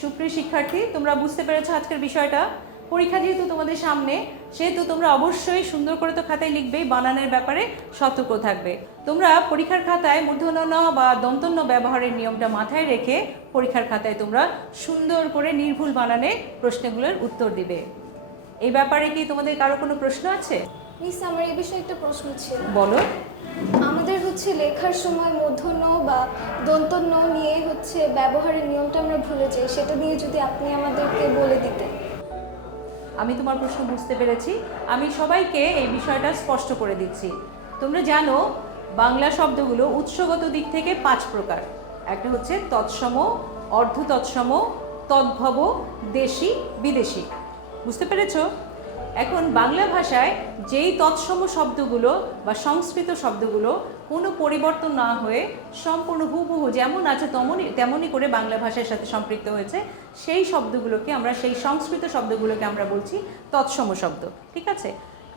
সুপ্রিয় শিক্ষার্থী, তোমরা বুঝতে পেরেছো আজকের বিষয়টা। পরীক্ষা যেহেতু তোমাদের সামনে, সেহেতু তোমরা অবশ্যই সুন্দর করে তো খাতায় লিখবেই, বানানের ব্যাপারে সতর্ক থাকবে। তোমরা পরীক্ষার খাতায় মূর্ধন্য ন বা দন্তন্য ব্যবহারের নিয়মটা মাথায় রেখে পরীক্ষার খাতায় তোমরা সুন্দর করে নির্ভুল বানানে প্রশ্নগুলোর উত্তর দিবে। এই ব্যাপারে কি তোমাদের কারো কোনো প্রশ্ন আছে? মিস, আমার এই বিষয়ে একটা প্রশ্ন ছিল। বলো। আমাদের লেখার সময় মূর্ধন্য বা দন্তন্য নিয়ে ব্যবহারের নিয়মটা আমরা ভুলে যাই, সেটা নিয়ে যদি আপনি আমাদেরকে বলে দিতেন। আমি তোমার প্রশ্ন বুঝতে পেরেছি। আমি সবাইকে এই বিষয়টা স্পষ্ট করে দিচ্ছি। তোমরা জানো বাংলা শব্দগুলো উৎসগত দিক থেকে 5 প্রকার। একটা হচ্ছে তৎসম, অর্ধ তৎসম, তদ্ভব, দেশি, বিদেশি। বুঝতে পেরেছো? এখন বাংলা ভাষায় যেই তৎসম শব্দগুলো বা সংস্কৃত শব্দগুলো কোনো পরিবর্তন না হয়ে সম্পূর্ণ হুবহু যেমন আছে তেমনই করে বাংলা ভাষার সাথে সম্পৃক্ত হয়েছে, সেই শব্দগুলোকে আমরা, সেই সংস্কৃত শব্দগুলোকে আমরা বলছি তৎসম শব্দ। ঠিক আছে?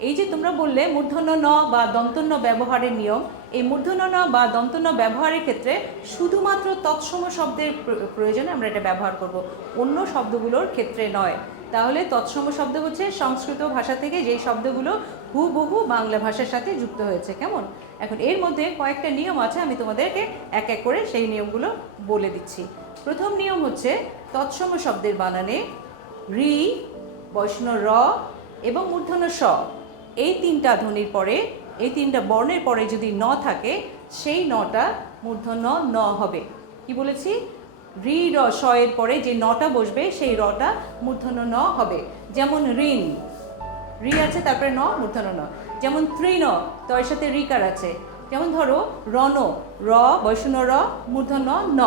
এই যে তোমরা বললে মূর্ধন্য ন বা দন্তন্য ব্যবহারের নিয়ম, এই মূর্ধন্য ন বা দন্তন্য ব্যবহারের ক্ষেত্রে শুধুমাত্র তৎসম শব্দের প্রয়োজনে আমরা এটা ব্যবহার করব, অন্য শব্দগুলোর ক্ষেত্রে নয়। তাহলে তৎসম শব্দ হচ্ছে সংস্কৃত ভাষা থেকে যেই শব্দগুলো হুবহু বাংলা ভাষার সাথে যুক্ত হয়েছে। কেমন? এখন এর মধ্যে কয়েকটা নিয়ম আছে, আমি তোমাদেরকে এক এক করে সেই নিয়মগুলো বলে দিচ্ছি। প্রথম নিয়ম হচ্ছে তৎসম শব্দের বানানে রি, বৈষ্ণব র এবং মূর্ধন্য স, এই তিনটা ধ্বনির পরে, এই তিনটা বর্ণের পরে যদি ন থাকে, সেই নটা মূর্ধন্য ন হবে। কি বলেছি? রি র স এর পরে যে নটা বসবে সেই রটা মূর্ধন্য ন হবে। যেমন ঋণ, রি আছে তারপরে ন, মূর্ধন্য ন। যেমন তৃণ, তো এর সাথে রিকার আছে। যেমন ধরো রণ, র বৈষ্ণব র মূর্ধন্য ন,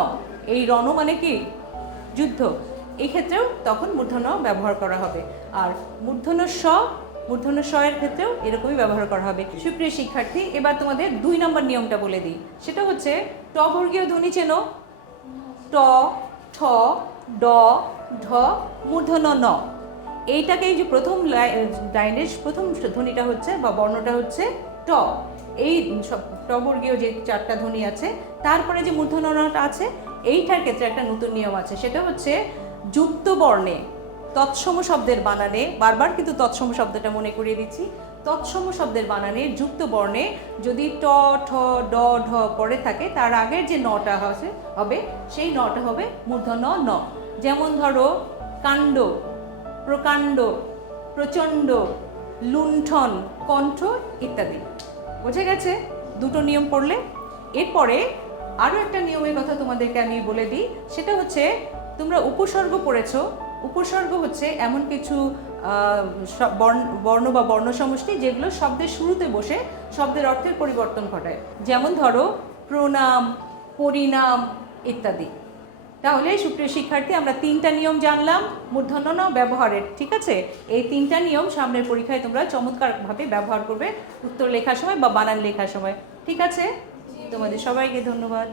এই রণ মানে কি? যুদ্ধ। এই ক্ষেত্রেও তখন মূর্ধন্য ব্যবহার করা হবে। আর মূর্ধন্য স এর ক্ষেত্রেও এরকমই ব্যবহার করা হবে। সুপ্রিয় শিক্ষার্থী, এবার তোমাদের 2 নম্বর নিয়মটা বলে দিই। সেটা হচ্ছে ট বর্গীয় ধ্বনি চেনো? ট, ঠ, ড, ঢ, মূর্ধন্য ন। এইটাকে এই যে প্রথম লাইনের প্রথম ধ্বনিটা হচ্ছে বা বর্ণটা হচ্ছে ট। এই ট বর্গীয় যে 4টা ধ্বনি আছে, তারপরে যে মূর্ধন্য নটা আছে, এইটার ক্ষেত্রে একটা নতুন নিয়ম আছে। সেটা হচ্ছে যুক্ত বর্ণে তৎসম শব্দের বানানে, বারবার কিন্তু তৎসম শব্দটা মনে করিয়ে দিচ্ছি, তৎসম শব্দের বানানে যুক্ত বর্ণে যদি ট, ঠ, ড, ঢ পরে থাকে, তার আগের যে নটা হবে সেই নটা হবে মূর্ধন্য ন। যেমন ধরো কাণ্ড, প্রকাণ্ড, প্রচণ্ড, লুণ্ঠন, কণ্ঠ ইত্যাদি। বোঝা গেছে? 2টো নিয়ম পড়লে। এরপরে আরও একটা নিয়মের কথা তোমাদেরকে আমি বলে দিই। সেটা হচ্ছে তোমরা উপসর্গ পড়েছো। উপসর্গ হচ্ছে এমন কিছু বর্ণ বা বর্ণ সমষ্টি যেগুলো শব্দের শুরুতে বসে শব্দের অর্থের পরিবর্তন ঘটায়। যেমন ধরো প্রণাম, পরিণাম ইত্যাদি। তাহলে সুপ্রিয় শিক্ষার্থী, আমরা 3টা নিয়ম জানলাম মূর্ধন্য ন ব্যবহারের। ঠিক আছে? এই 3টা নিয়ম সামনের পরীক্ষায় তোমরা চমৎকারভাবে ব্যবহার করবে উত্তর লেখার সময় বা বানান লেখার সময়। ঠিক আছে? তোমাদের সবাইকে ধন্যবাদ।